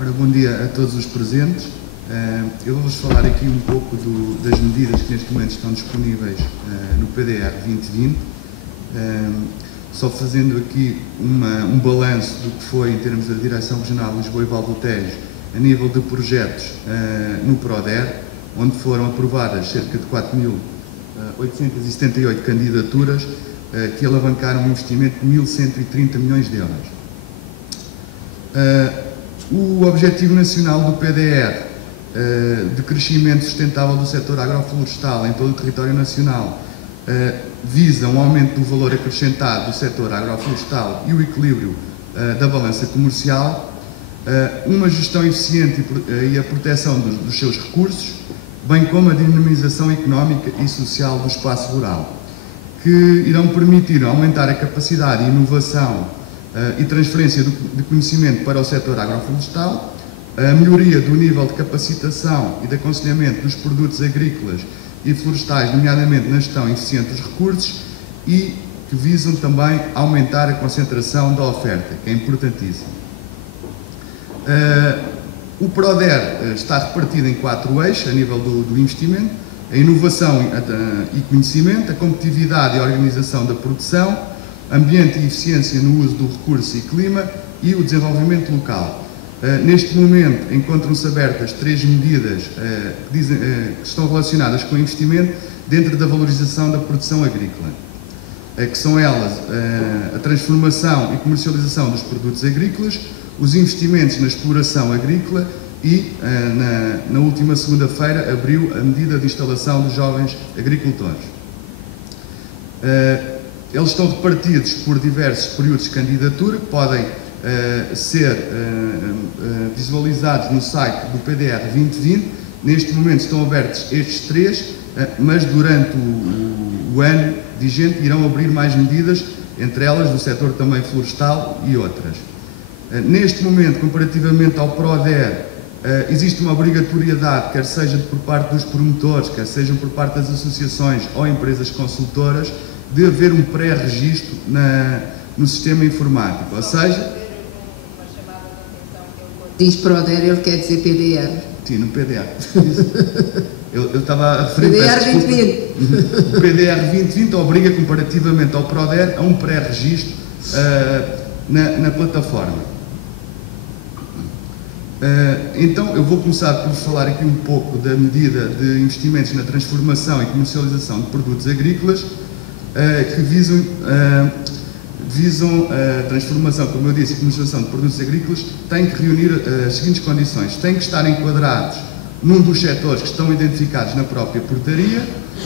Ora, bom dia a todos os presentes. Eu vou-vos falar aqui um pouco das medidas que neste momento estão disponíveis no PDR 2020, só fazendo aqui um balanço do que foi em termos da Direção Regional Lisboa e Val do Tejo a nível de projetos no PRODER, onde foram aprovadas cerca de 4.878 candidaturas que alavancaram um investimento de 1.130 milhões de euros. O Objetivo Nacional do PDR de crescimento sustentável do setor agroflorestal em todo o território nacional visa um aumento do valor acrescentado do setor agroflorestal e o equilíbrio da balança comercial, uma gestão eficiente e a proteção dos seus recursos, bem como a dinamização económica e social do espaço rural, que irão permitir aumentar a capacidade de inovação e transferência de conhecimento para o setor agroflorestal, a melhoria do nível de capacitação e de aconselhamento dos produtos agrícolas e florestais, nomeadamente na gestão eficiente dos recursos, e que visam também aumentar a concentração da oferta, que é importantíssimo. O PRODER está repartido em 4 eixos a nível do investimento: a inovação e conhecimento, a competitividade e a organização da produção, ambiente e eficiência no uso do recurso e clima e o desenvolvimento local. Neste momento encontram-se abertas 3 medidas que estão relacionadas com o investimento dentro da valorização da produção agrícola, que são elas a transformação e comercialização dos produtos agrícolas, os investimentos na exploração agrícola e, na última segunda-feira, abriu a medida de instalação dos jovens agricultores. Eles estão repartidos por diversos períodos de candidatura, que podem ser visualizados no site do PDR 2020. Neste momento estão abertos estes 3, mas durante o ano vigente irão abrir mais medidas, entre elas do setor também florestal e outras. Neste momento, comparativamente ao PRODER, existe uma obrigatoriedade, quer seja por parte dos promotores, quer seja por parte das associações ou empresas consultoras, de haver um pré-registro no sistema informático, ou seja... Diz PRODER, ele quer dizer PDR. Sim, no PDR. Eu estava a referir... PDR 2020. O PDR 2020 obriga, comparativamente ao PRODER, a um pré-registro na plataforma. Então, eu vou começar por falar aqui um pouco da medida de investimentos na transformação e comercialização de produtos agrícolas, que visam a transformação, como eu disse, e comercialização de produtos agrícolas, têm que reunir as seguintes condições: têm que estar enquadrados num dos setores que estão identificados na própria portaria,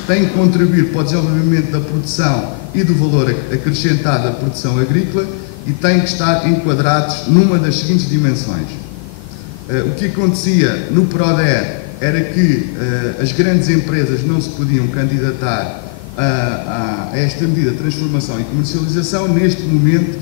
têm que contribuir para o desenvolvimento da produção e do valor acrescentado da produção agrícola e têm que estar enquadrados numa das seguintes dimensões. O que acontecia no PRODER era que as grandes empresas não se podiam candidatar a esta medida de transformação e comercialização. Neste momento,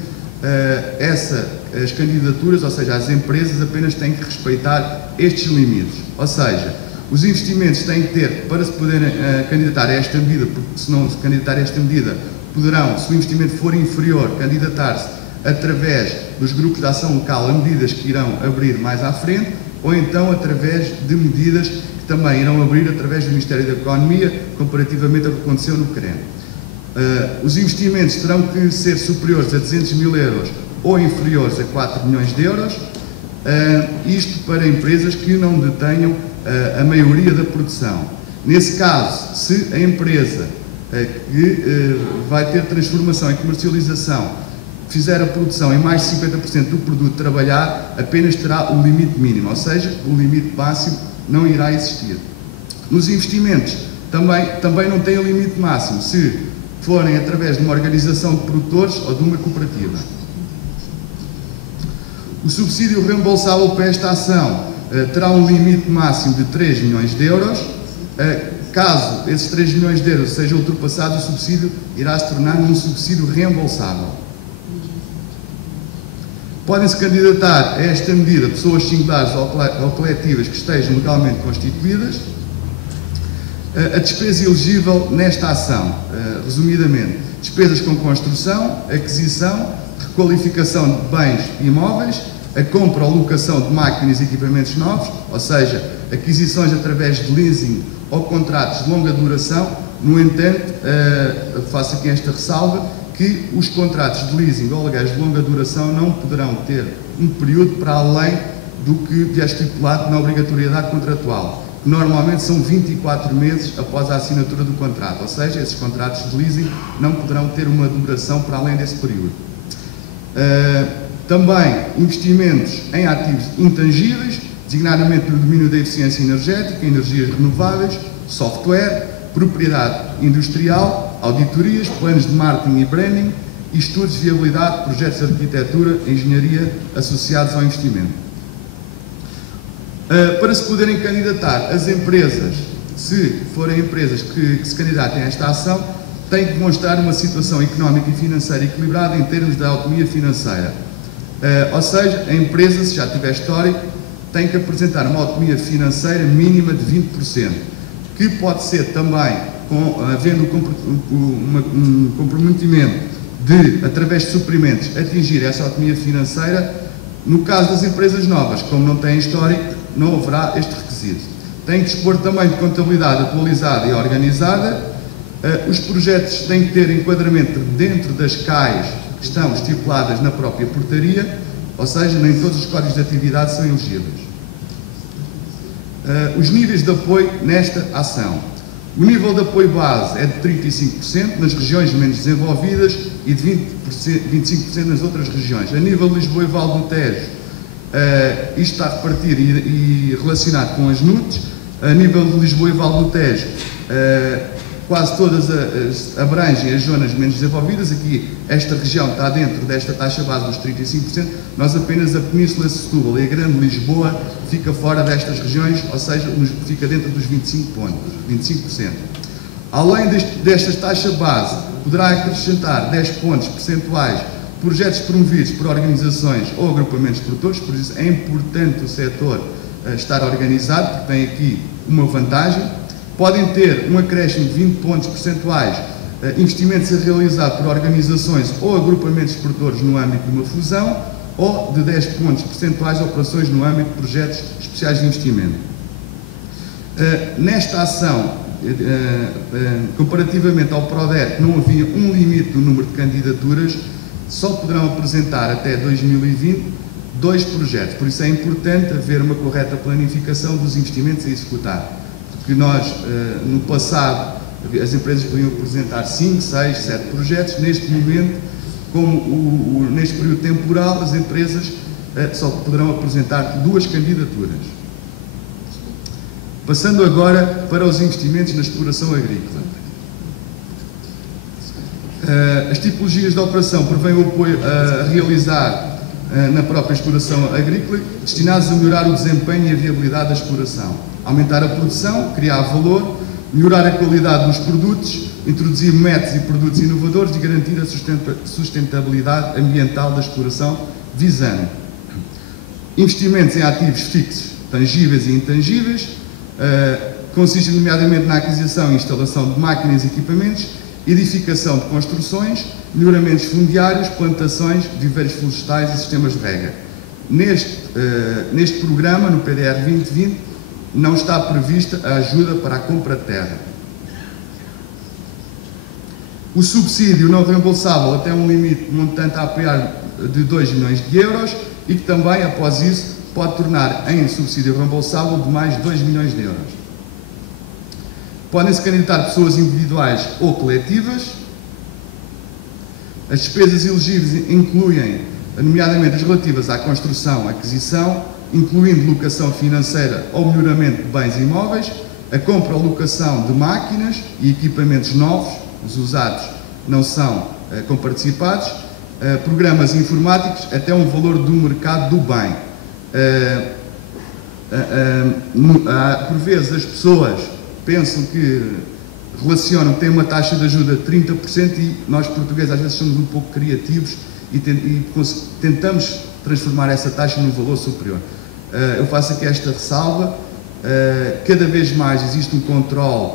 as candidaturas, ou seja, as empresas, apenas têm que respeitar estes limites. Ou seja, os investimentos têm que ter, para se poderem candidatar a esta medida, porque se não se candidatar a esta medida, poderão, se o investimento for inferior, candidatar-se através dos grupos de ação local a medidas que irão abrir mais à frente, ou então através de medidas que também irão abrir através do Ministério da Economia, comparativamente ao que aconteceu no CREN. Os investimentos terão que ser superiores a 200 mil euros ou inferiores a 4 milhões de euros, isto para empresas que não detenham a maioria da produção. Nesse caso, se a empresa que vai ter transformação e comercialização fizer a produção em mais de 50% do produto trabalhar, apenas terá o limite mínimo, ou seja, o limite máximo não irá existir. Nos investimentos também não tem o limite máximo, se forem através de uma organização de produtores ou de uma cooperativa. O subsídio reembolsável para esta ação terá um limite máximo de 3 milhões de euros. Caso esses 3 milhões de euros sejam ultrapassados, o subsídio irá se tornar um subsídio reembolsável. Podem-se candidatar a esta medida pessoas singulares ou coletivas que estejam legalmente constituídas. A despesa elegível nesta ação, resumidamente, despesas com construção, aquisição, requalificação de bens imóveis, a compra ou locação de máquinas e equipamentos novos, ou seja, aquisições através de leasing ou contratos de longa duração. No entanto, faço aqui esta ressalva, que os contratos de leasing ou aluguéis de longa duração não poderão ter um período para além do que vier estipulado na obrigatoriedade contratual, que normalmente são 24 meses após a assinatura do contrato, ou seja, esses contratos de leasing não poderão ter uma duração para além desse período. Também investimentos em ativos intangíveis, designadamente no domínio da eficiência energética, energias renováveis, software, propriedade industrial, auditorias, planos de marketing e branding e estudos de viabilidade, projetos de arquitetura e engenharia associados ao investimento. Para se poderem candidatar, as empresas, se forem empresas que se candidatem a esta ação, têm que demonstrar uma situação económica e financeira equilibrada em termos de autonomia financeira. Ou seja, a empresa, se já tiver histórico, tem que apresentar uma autonomia financeira mínima de 20%, que pode ser também, havendo um comprometimento de, através de suprimentos, atingir essa autonomia financeira. No caso das empresas novas, como não têm histórico, não haverá este requisito. Tem que dispor também de contabilidade atualizada e organizada. Os projetos têm que ter enquadramento dentro das CAIs que estão estipuladas na própria portaria, ou seja, nem todos os códigos de atividade são elegíveis. Os níveis de apoio nesta ação. O nível de apoio base é de 35% nas regiões menos desenvolvidas e de 25% nas outras regiões. A nível de Lisboa e Val do Tejo, isto está repartido e relacionado com as NUTs. A nível de Lisboa e Val do Tejo, quase todas abrangem as zonas menos desenvolvidas. Aqui, esta região está dentro desta taxa base dos 35%, nós apenas a Península de Setúbal e a Grande Lisboa fica fora destas regiões, ou seja, fica dentro dos 25%. Além desta taxa base, poderá acrescentar 10 pontos percentuais projetos promovidos por organizações ou agrupamentos de produtores. Por isso é importante o setor estar organizado, porque tem aqui uma vantagem. Podem ter um acréscimo de 20 pontos percentuais investimentos a realizar por organizações ou agrupamentos de produtores no âmbito de uma fusão, ou de 10 pontos percentuais operações no âmbito de projetos especiais de investimento. Nesta ação, comparativamente ao PRODER, não havia um limite do número de candidaturas, só poderão apresentar até 2020 2 projetos. Por isso é importante haver uma correta planificação dos investimentos a executar. Porque nós, no passado, as empresas podiam apresentar 5, 6, 7 projetos. Neste momento, como neste período temporal, as empresas só poderão apresentar 2 candidaturas. Passando agora para os investimentos na exploração agrícola. As tipologias de operação prevêem o apoio a realizar na própria exploração agrícola, destinados a melhorar o desempenho e a viabilidade da exploração, aumentar a produção, criar valor, melhorar a qualidade dos produtos, introduzir métodos e produtos inovadores e garantir a sustentabilidade ambiental da exploração, visando investimentos em ativos fixos, tangíveis e intangíveis, consistem nomeadamente na aquisição e instalação de máquinas e equipamentos, edificação de construções, melhoramentos fundiários, plantações, viveiros florestais e sistemas de rega. Neste programa, no PDR 2020, não está prevista a ajuda para a compra de terra. O subsídio não reembolsável até um limite montante a apoiar de 2 milhões de euros e que também, após isso, pode tornar em subsídio reembolsável de mais de 2 milhões de euros. Podem-se candidatar pessoas individuais ou coletivas. As despesas elegíveis incluem, nomeadamente, as relativas à construção, aquisição, incluindo locação financeira ou melhoramento de bens imóveis, a compra ou locação de máquinas e equipamentos novos, os usados não são comparticipados, programas informáticos até um valor do mercado do bem. Por vezes as pessoas pensam que relacionam, têm uma taxa de ajuda de 30% e nós portugueses às vezes somos um pouco criativos e tentamos transformar essa taxa num valor superior. Eu faço aqui esta ressalva, cada vez mais existe um controle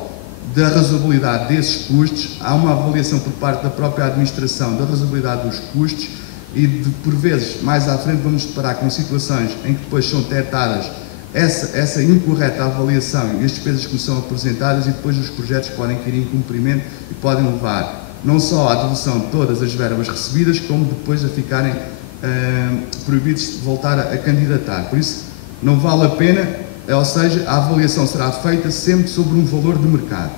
da razoabilidade desses custos, há uma avaliação por parte da própria administração da razoabilidade dos custos e por vezes, mais à frente, vamos deparar com situações em que depois são detectadas essa incorreta avaliação e as despesas que nos são apresentadas, e depois os projetos podem cair em cumprimento e podem levar não só à devolução de todas as verbas recebidas, como depois a ficarem proibidos de voltar a candidatar. Por isso, não vale a pena, ou seja, a avaliação será feita sempre sobre um valor de mercado.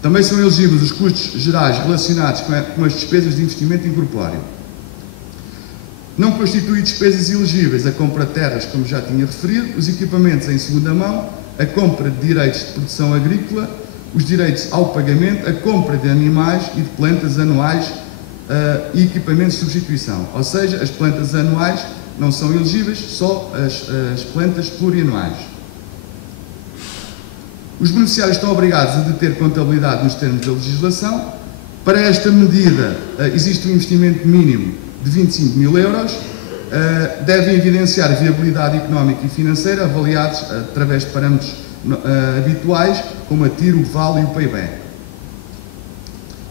Também são elegíveis os custos gerais relacionados com as despesas de investimento incorpóreo. Não constitui despesas elegíveis a compra de terras, como já tinha referido, os equipamentos em segunda mão, a compra de direitos de produção agrícola, os direitos ao pagamento, a compra de animais e de plantas anuais e equipamentos de substituição. Ou seja, as plantas anuais não são elegíveis, só as plantas plurianuais. Os beneficiários estão obrigados a deter contabilidade nos termos da legislação. Para esta medida, existe um investimento mínimo de 25 mil euros, devem evidenciar a viabilidade económica e financeira, avaliados através de parâmetros habituais, como a TIR, o VAL e o payback.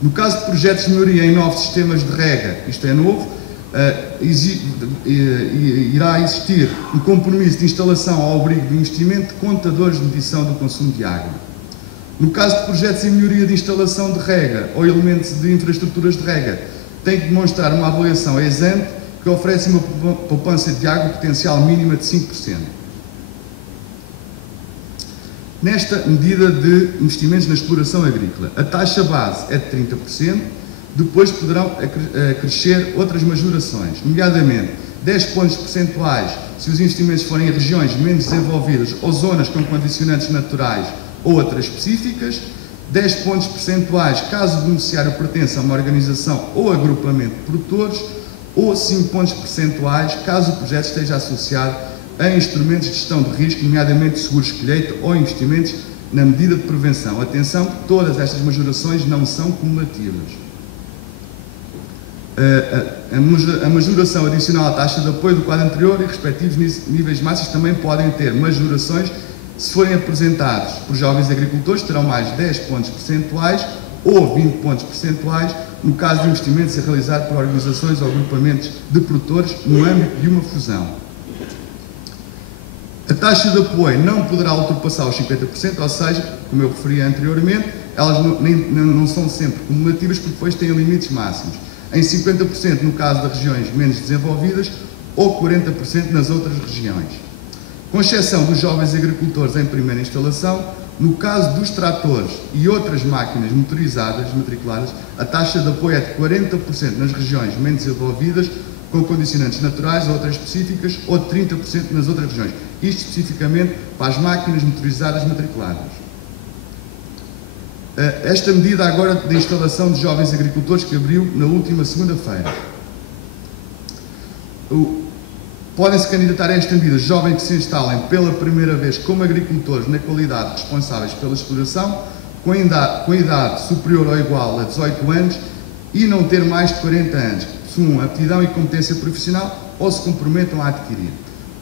No caso de projetos de melhoria em novos sistemas de rega, isto é novo, irá existir um compromisso de instalação ao abrigo de investimento de contadores de medição do consumo de água. No caso de projetos em melhoria de instalação de rega ou elementos de infraestruturas de rega, tem que demonstrar uma avaliação ex ante que oferece uma poupança de água potencial mínima de 5%. Nesta medida de investimentos na exploração agrícola, a taxa base é de 30%, depois poderão crescer outras majorações, nomeadamente 10 pontos percentuais se os investimentos forem em regiões menos desenvolvidas ou zonas com condicionantes naturais ou outras específicas, 10 pontos percentuais caso o beneficiário pertença a uma organização ou agrupamento de produtores, ou 5 pontos percentuais caso o projeto esteja associado a instrumentos de gestão de risco, nomeadamente seguros de colheita ou investimentos na medida de prevenção. Atenção, todas estas majorações não são cumulativas. A majoração adicional à taxa de apoio do quadro anterior e respectivos níveis máximos também podem ter majorações se forem apresentados por jovens agricultores, terão mais 10 pontos percentuais ou 20 pontos percentuais no caso de investimento ser realizado por organizações ou agrupamentos de produtores no âmbito de uma fusão. A taxa de apoio não poderá ultrapassar os 50%, ou seja, como eu referi anteriormente, elas não são sempre cumulativas porque depois têm limites máximos. Em 50% no caso de regiões menos desenvolvidas ou 40% nas outras regiões. Com exceção dos jovens agricultores em primeira instalação, no caso dos tratores e outras máquinas motorizadas matriculadas, a taxa de apoio é de 40% nas regiões menos desenvolvidas, com condicionantes naturais ou outras específicas, ou de 30% nas outras regiões. Isto especificamente para as máquinas motorizadas matriculadas. Esta medida agora da instalação de jovens agricultores que abriu na última segunda-feira. Podem-se candidatar a esta medida jovens que se instalem pela primeira vez como agricultores na qualidade responsáveis pela exploração, com idade superior ou igual a 18 anos e não ter mais de 40 anos, que possuam aptidão e competência profissional ou se comprometam a adquirir.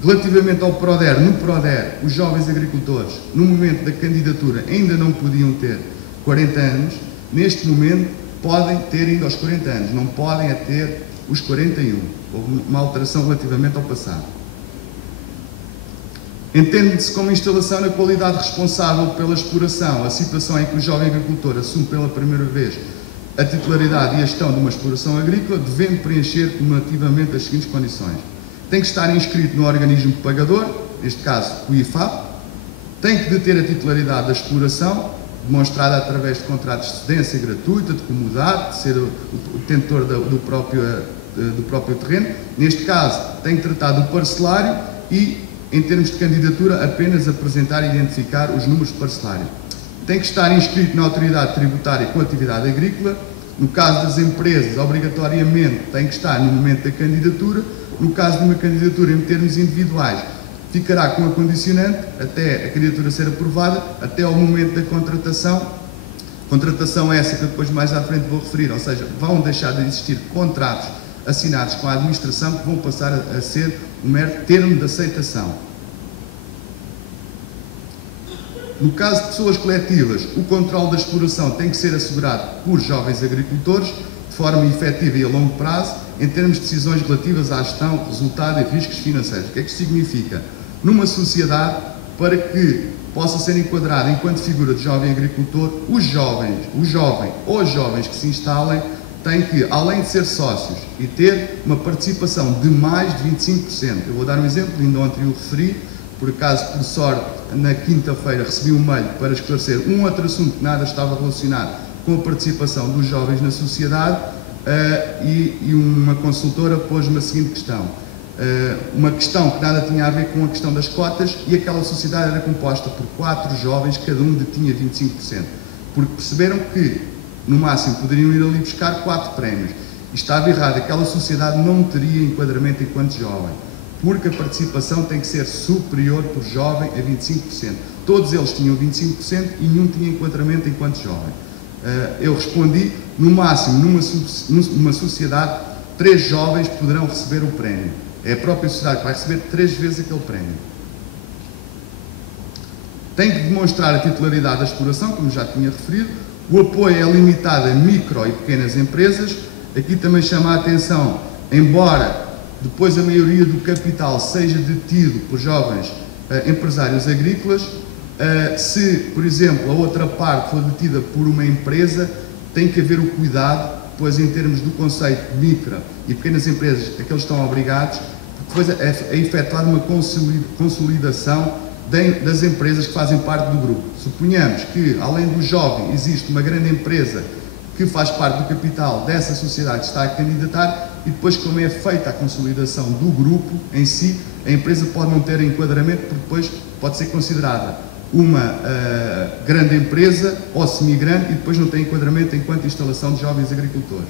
Relativamente ao PRODER, no PRODER, os jovens agricultores, no momento da candidatura, ainda não podiam ter 40 anos, neste momento podem ter ainda aos 40 anos, não podem ter os 41. Houve uma alteração relativamente ao passado. Entende-se como instalação na qualidade responsável pela exploração, a situação em que o jovem agricultor assume pela primeira vez a titularidade e a gestão de uma exploração agrícola, devendo preencher cumulativamente as seguintes condições. Tem que estar inscrito no organismo pagador, neste caso o IFAP, tem que deter a titularidade da exploração, demonstrada através de contratos de cedência gratuita, de comodidade, de ser o detentor do próprio terreno. Neste caso, tem que tratar do parcelário e, em termos de candidatura, apenas apresentar e identificar os números de parcelário. Tem que estar inscrito na autoridade tributária com atividade agrícola. No caso das empresas, obrigatoriamente tem que estar no momento da candidatura. No caso de uma candidatura em termos individuais, ficará com a condicionante até a candidatura ser aprovada, até ao momento da contratação. Contratação essa que eu depois mais à frente vou referir, ou seja, vão deixar de existir contratos assinados com a administração que vão passar a ser um mero termo de aceitação. No caso de pessoas coletivas, o controle da exploração tem que ser assegurado por jovens agricultores, de forma efetiva e a longo prazo, em termos de decisões relativas à gestão, resultado e riscos financeiros. O que é que isto significa? Numa sociedade, para que possa ser enquadrado enquanto figura de jovem agricultor, o jovem ou os jovens que se instalem têm que, além de ser sócios e ter uma participação de mais de 25%, eu vou dar um exemplo, ainda ontem o referi, por acaso, por sorte, na quinta-feira recebi um mail para esclarecer um outro assunto que nada estava relacionado com a participação dos jovens na sociedade, e uma consultora pôs-me a seguinte questão. Uma questão que nada tinha a ver com a questão das cotas, e aquela sociedade era composta por 4 jovens, cada um detinha 25%, porque perceberam que no máximo poderiam ir ali buscar 4 prémios. E estava errado, aquela sociedade não teria enquadramento enquanto jovem, porque a participação tem que ser superior por jovem a 25%. Todos eles tinham 25% e nenhum tinha enquadramento enquanto jovem. Eu respondi, no máximo, numa sociedade, 3 jovens poderão receber o prémio. É a própria sociedade que vai receber 3 vezes aquele prémio. Tem que demonstrar a titularidade da exploração, como já tinha referido. O apoio é limitado a micro e pequenas empresas. Aqui também chama a atenção, embora depois a maioria do capital seja detido por jovens empresários agrícolas, se, por exemplo, a outra parte for detida por uma empresa, tem que haver o cuidado, pois em termos do conceito de micro e pequenas empresas, aqueles estão obrigados, depois é efetuada uma consolidação das empresas que fazem parte do grupo. Suponhamos que, além do jovem, existe uma grande empresa que faz parte do capital dessa sociedade que está a candidatar, e depois, como é feita a consolidação do grupo em si, a empresa pode não ter enquadramento, porque depois pode ser considerada uma grande empresa ou semi-grande, e depois não tem enquadramento enquanto instalação de jovens agricultores.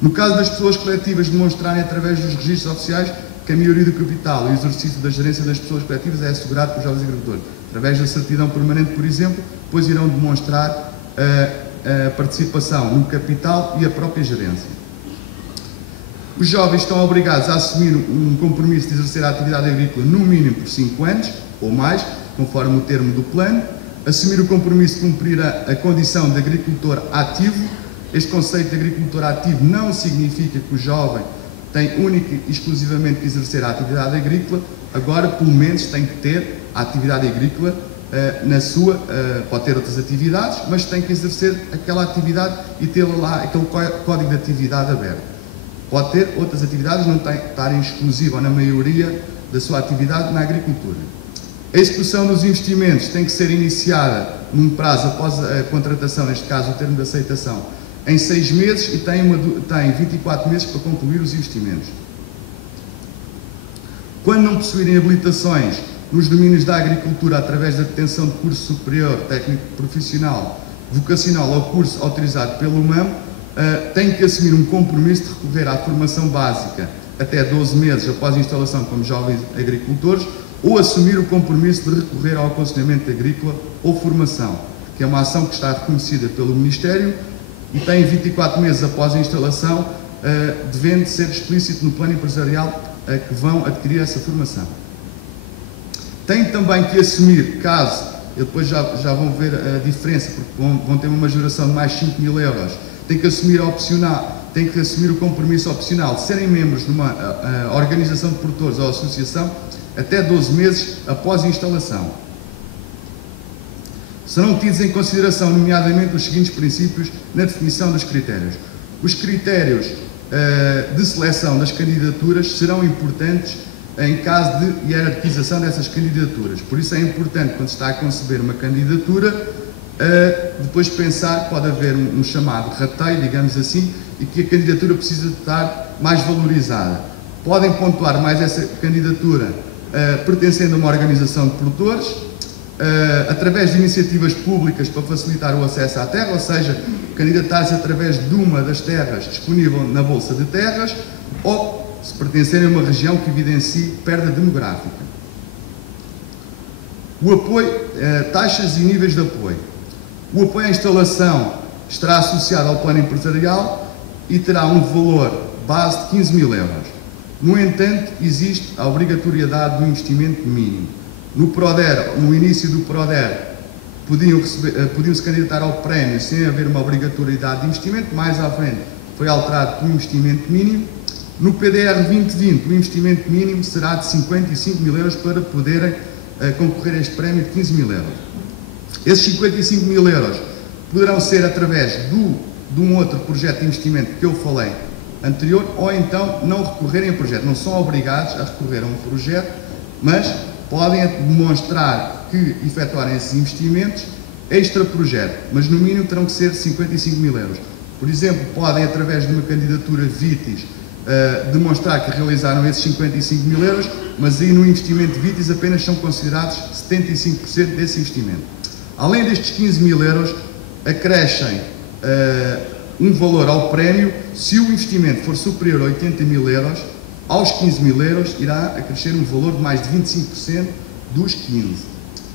No caso das pessoas coletivas, demonstrarem através dos registros oficiais que a maioria do capital e o exercício da gerência das pessoas coletivas é assegurado pelos jovens agricultores. Através da certidão permanente, por exemplo, depois irão demonstrar a participação no capital e a própria gerência. Os jovens estão obrigados a assumir um compromisso de exercer a atividade agrícola no mínimo por 5 anos ou mais, conforme o termo do plano, assumir o compromisso de cumprir a condição de agricultor ativo. Este conceito de agricultor ativo não significa que o jovem tem única e exclusivamente que exercer a atividade agrícola, agora pelo menos tem que ter a atividade agrícola na sua, pode ter outras atividades, mas tem que exercer aquela atividade e ter lá aquele código de atividade aberto. Pode ter outras atividades, não tem que estar em exclusiva ou na maioria da sua atividade na agricultura. A execução dos investimentos tem que ser iniciada num prazo após a contratação, neste caso o termo de aceitação, em 6 meses, e tem 24 meses para concluir os investimentos. Quando não possuírem habilitações nos domínios da agricultura através da detenção de curso superior, técnico profissional, vocacional ou curso autorizado pelo UMAM, têm que assumir um compromisso de recorrer à formação básica até 12 meses após a instalação como jovens agricultores, ou assumir o compromisso de recorrer ao aconselhamento agrícola ou formação, que é uma ação que está reconhecida pelo Ministério e tem 24 meses após a instalação, devendo ser explícito no plano empresarial que vão adquirir essa formação. Tem também que assumir, caso, depois já vão ver a diferença, porque vão ter uma majoração de mais 5.000 euros, tem que assumir o compromisso opcional de serem membros de uma organização de produtores ou associação até 12 meses após a instalação. Serão tidos em consideração, nomeadamente, os seguintes princípios na definição dos critérios. Os critérios de seleção das candidaturas serão importantes em caso de hierarquização dessas candidaturas. Por isso é importante, quando se está a conceber uma candidatura, depois pensar que pode haver um chamado rateio, digamos assim, e que a candidatura precisa estar mais valorizada. Podem pontuar mais essa candidatura pertencendo a uma organização de produtores, através de iniciativas públicas para facilitar o acesso à terra, ou seja, candidatar-se através de uma das terras disponível na Bolsa de Terras, ou se pertencerem a uma região que evidencie perda demográfica. O apoio, taxas e níveis de apoio. O apoio à instalação estará associado ao plano empresarial e terá um valor base de 15.000 euros. No entanto, existe a obrigatoriedade do investimento mínimo. No início do PRODER, podiam-se candidatar ao prémio sem haver uma obrigatoriedade de investimento. Mais à frente foi alterado para um investimento mínimo. No PDR 2020, o investimento mínimo será de 55 mil euros para poderem concorrer a este prémio de 15 mil euros. Esses 55 mil euros poderão ser através de um outro projeto de investimento que eu falei anterior, ou então não recorrerem a projeto. Não são obrigados a recorrer a um projeto, mas podem demonstrar que efetuarem esses investimentos extra-projeto, mas no mínimo terão que ser 55 mil euros. Por exemplo, podem, através de uma candidatura VITIS, demonstrar que realizaram esses 55 mil euros, mas aí no investimento VITIS apenas são considerados 75% desse investimento. Além destes 15 mil euros, acrescem um valor ao prémio. Se o investimento for superior a 80 mil euros, aos 15 mil euros irá acrescer um valor de mais de 25% dos 15.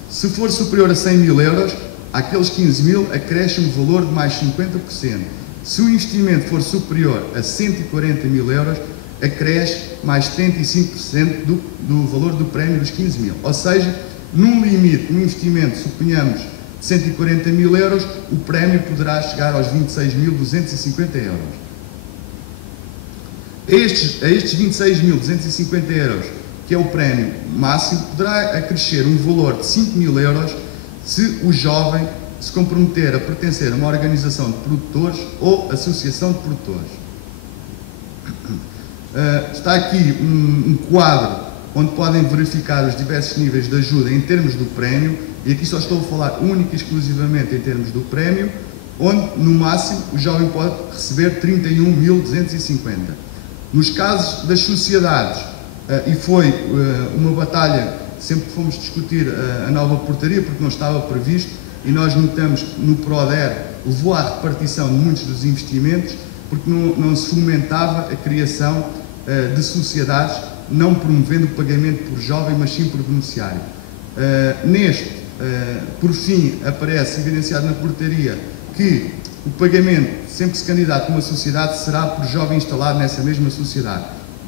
Se for superior a 100 mil euros, àqueles 15 mil acresce um valor de mais 50%. Se o investimento for superior a 140 mil euros, acresce mais 75% do valor do prémio dos 15 mil. Ou seja, num limite, um investimento, suponhamos, de 140 mil euros, o prémio poderá chegar aos 26.250 euros. A estes 26.250 euros, que é o prémio máximo, poderá acrescer um valor de 5 mil euros se o jovem se comprometer a pertencer a uma organização de produtores ou associação de produtores. Está aqui um quadro onde podem verificar os diversos níveis de ajuda em termos do prémio, e aqui só estou a falar única e exclusivamente em termos do prémio, onde no máximo o jovem pode receber 31.250. Nos casos das sociedades, e foi uma batalha, sempre que fomos discutir a nova portaria, porque não estava previsto, e nós notamos que no PRODER levou à repartição de muitos dos investimentos, porque não se fomentava a criação de sociedades, não promovendo o pagamento por jovem, mas sim por beneficiário. Por fim, aparece evidenciado na portaria que o pagamento, sempre que se candidata a uma sociedade, será por jovem instalado nessa mesma sociedade.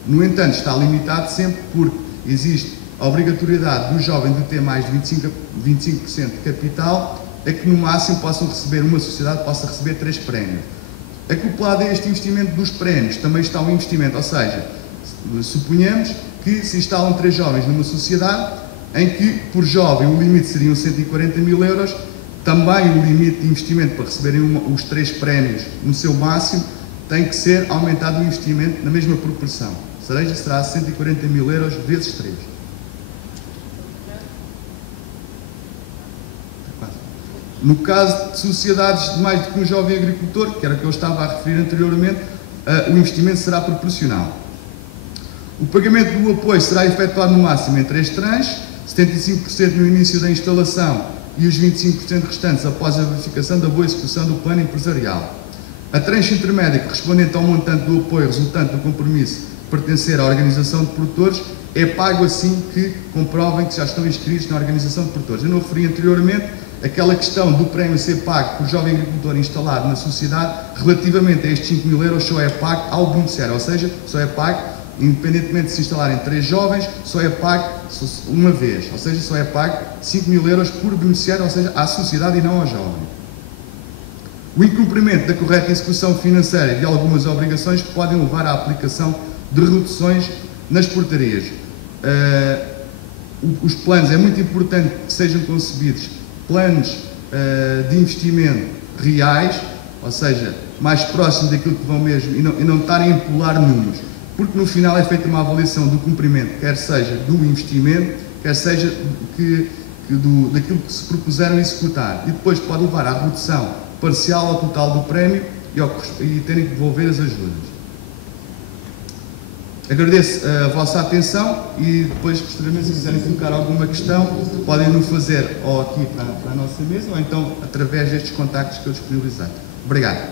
No entanto, está limitado sempre porque existe a obrigatoriedade do jovem de ter mais de 25% de capital, é que no máximo uma sociedade possa receber 3 prémios. Acoplado a este investimento dos prémios também está um investimento, ou seja, suponhamos que se instalam 3 jovens numa sociedade em que, por jovem, o limite seriam 140 mil euros, também o limite de investimento para receberem os 3 prémios no seu máximo tem que ser aumentado o investimento na mesma proporção, ou seja, será 140 mil euros vezes 3. No caso de sociedades de mais do que um jovem agricultor, que era o que eu estava a referir anteriormente, o investimento será proporcional. O pagamento do apoio será efetuado no máximo em 3 tranches, 75% no início da instalação e os 25% restantes após a verificação da boa execução do plano empresarial. A tranche intermédia, correspondente ao montante do apoio resultante do compromisso de pertencer à organização de produtores, é pago assim que comprovem que já estão inscritos na organização de produtores. Eu não referi anteriormente aquela questão do prémio ser pago por jovem agricultor instalado na sociedade, relativamente a estes 5 mil euros, só é pago ao beneficiário, ou seja, só é pago, independentemente de se instalarem 3 jovens, só é pago uma vez, ou seja, só é pago 5 mil euros por beneficiário, ou seja, à sociedade e não ao jovem. O incumprimento da correta execução financeira de algumas obrigações podem levar à aplicação de reduções nas portarias. Os planos, é muito importante que sejam concebidos planos de investimento reais, ou seja, mais próximos daquilo que vão mesmo, e não estarem a empolar números, porque no final é feita uma avaliação do cumprimento, quer seja do investimento, quer seja daquilo que se propuseram executar, e depois pode levar à redução parcial ou total do prémio e terem que devolver as ajudas. Agradeço a vossa atenção e depois, posteriormente, se quiserem colocar alguma questão, podem no fazer ou aqui para a nossa mesa ou então através destes contactos que eu disponibilizei. Obrigado.